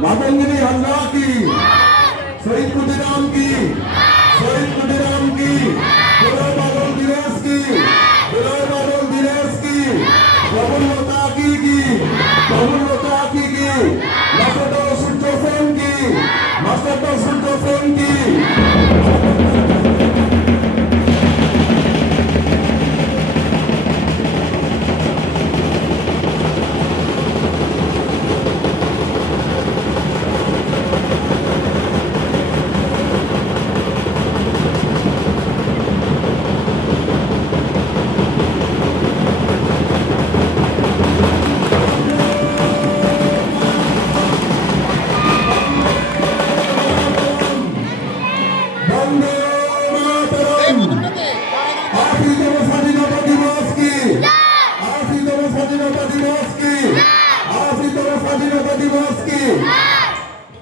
मातंगिनी हल्ला की, शहीद खुदीराम की, शहीद खुदीराम की, विजय बादल दिनेश की, विजय बादल दिनेश की, प्रफुल्लता की, प्रफुल्लता की, मास्टर सूर्य सेन की, मास्टर सूर्य सेन की।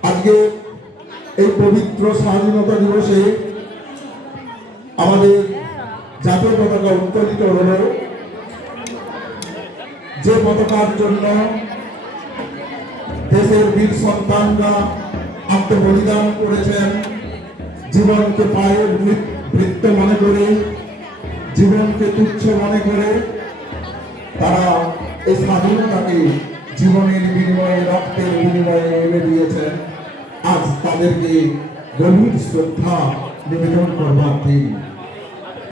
আজকে এই পবিত্র স্বাধীনতা দিবসে আমাদের জাতীয় পতাকা উত্তোলিত হল। যে পতাকার জন্য দেশের বীর সন্তানরা আত্মবলিদান করেছেন, জীবনকে পায়ের বৃত্ত মনে করে, জীবনকে তুচ্ছ মনে করে তারা এই স্বাধীনতাকে জীবনের বিনিময়ে, রক্তের বিনিময়ে এনে দিয়েছেন। আজ তাদেরকে গভীর শ্রদ্ধা নিবেদন করবার দিন।